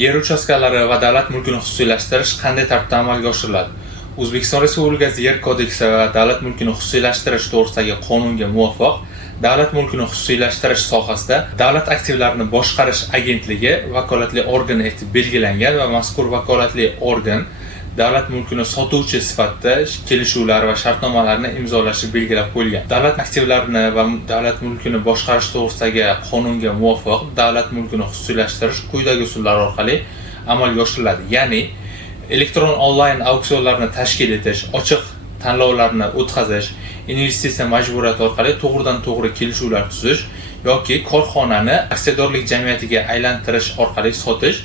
Yer uchastkalari va davlat mulkini xususiylashtirish qanday tartibda amalga oshiriladi? O'zbekiston Respublikasi Yer kodeksi va davlat mulkini xususiylashtirish to'g'risidagi qonunga muvofiq davlat mulkini xususiylashtirish sohasida davlat aktivlarini boshqarish agentligi vakolatli organ etib belgilangan va mazkur vakolatli organ davlat mulkini sotuvchi sifatida kelishuvlar va shartnomalarni imzolashi belgilab qo'yilgan. Davlat aktivlarini va davlat mulkini boshqarish to'g'risidagi qonunga muvofiq davlat mulkini xususiylashtirish quyidagi usullar orqali amalga oshiriladi. Ya'ni elektron onlayn auksionlarni tashkil etish, ochiq tanlovlarni o'tkazish, investitsiya majburiyati orqali to'g'ridan-to'g'ri kelishuvlar tuzish yoki korxonani aksiyadorlik jamiyatiga aylantirish orqali sotish,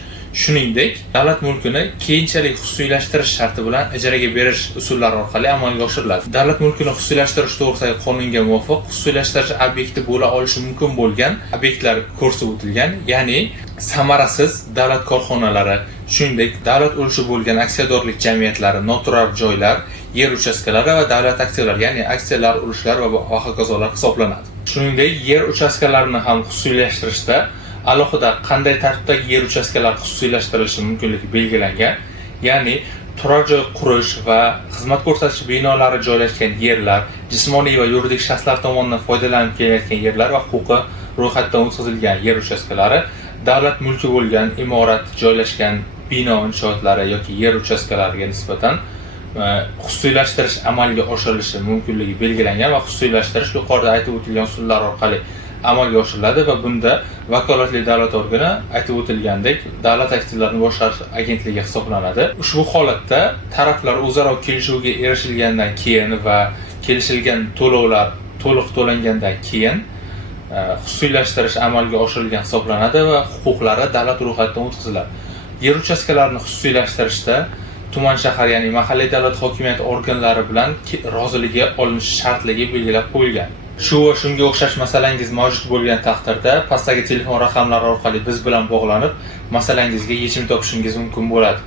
shuningdek davlat mulkini keyinchalik xususiylashtirish sharti bilan ijaraga berish usullari orqali amalga oshiriladi. Davlat mulkini xususiylashtirish to'g'risidagi qonunga muvofiq xususiylashtirish obyekti bo'la olishi mumkin bo'lgan obyektlar ko'rsatib o'tilgan, ya'ni samarasiz davlat korxonalari, shuningdek davlat ulushi bo'lgan aksiyadorlik jamiyatlari, noturar joylar, yer uchastkalari va davlat aktivlari, ya'ni aksiyalar, ulushlar va hokazolar hisoblanadi. Shuningdek, yer uchastkalarini ham xususiylashtirishda alohida qanday tartibdagi yer uchastkalari xususiylashtirilishi mumkinligi belgilangan, ya'ni turar joy qurish va xizmat ko'rsatish binolari joylashgan yerlar, jismoniy va yuridik shaxslar tomonidan foydalanib kelayotgan yerlar va huquqi ro'yxatdan o'tkazilgan yer uchastkalari, davlat mulki bo'lgan imorat joylashgan bino inshootlari yoki yer uchastkalariga nisbatan xususiylashtirish amalga oshirilishi mumkinligi belgilangan va xususiylashtirish yuqorida aytib o'tilgan usullar orqali amalga oshiriladi va bunda vakolatli davlat organi aytib o'tilgandek davlat aktivlarini boshqarish agentligi hisoblanadi. Ushbu holatda taraflar o'zaro kelishuvga erishilgandan keyin va kelishilgan to'lovlar to'liq to'langandan keyin xususiylashtirish amalga oshirilgan hisoblanadi va huquqlari davlat ro'yxatidan o'tkaziladi. Yer uchastkalarini xususiylashtirishda tuman, shahar, ya'ni mahalliy davlat hokimiyati organlari bilan roziligi olinishi shartligi belgilab qo'yilgan. Shu va shunga o'xshash masalangiz mavjud bo'lgan taqdirda pastdagi telefon raqamlari orqali biz bilan bog'lanib, masalangizga yechim topishingiz mumkin bo'ladi.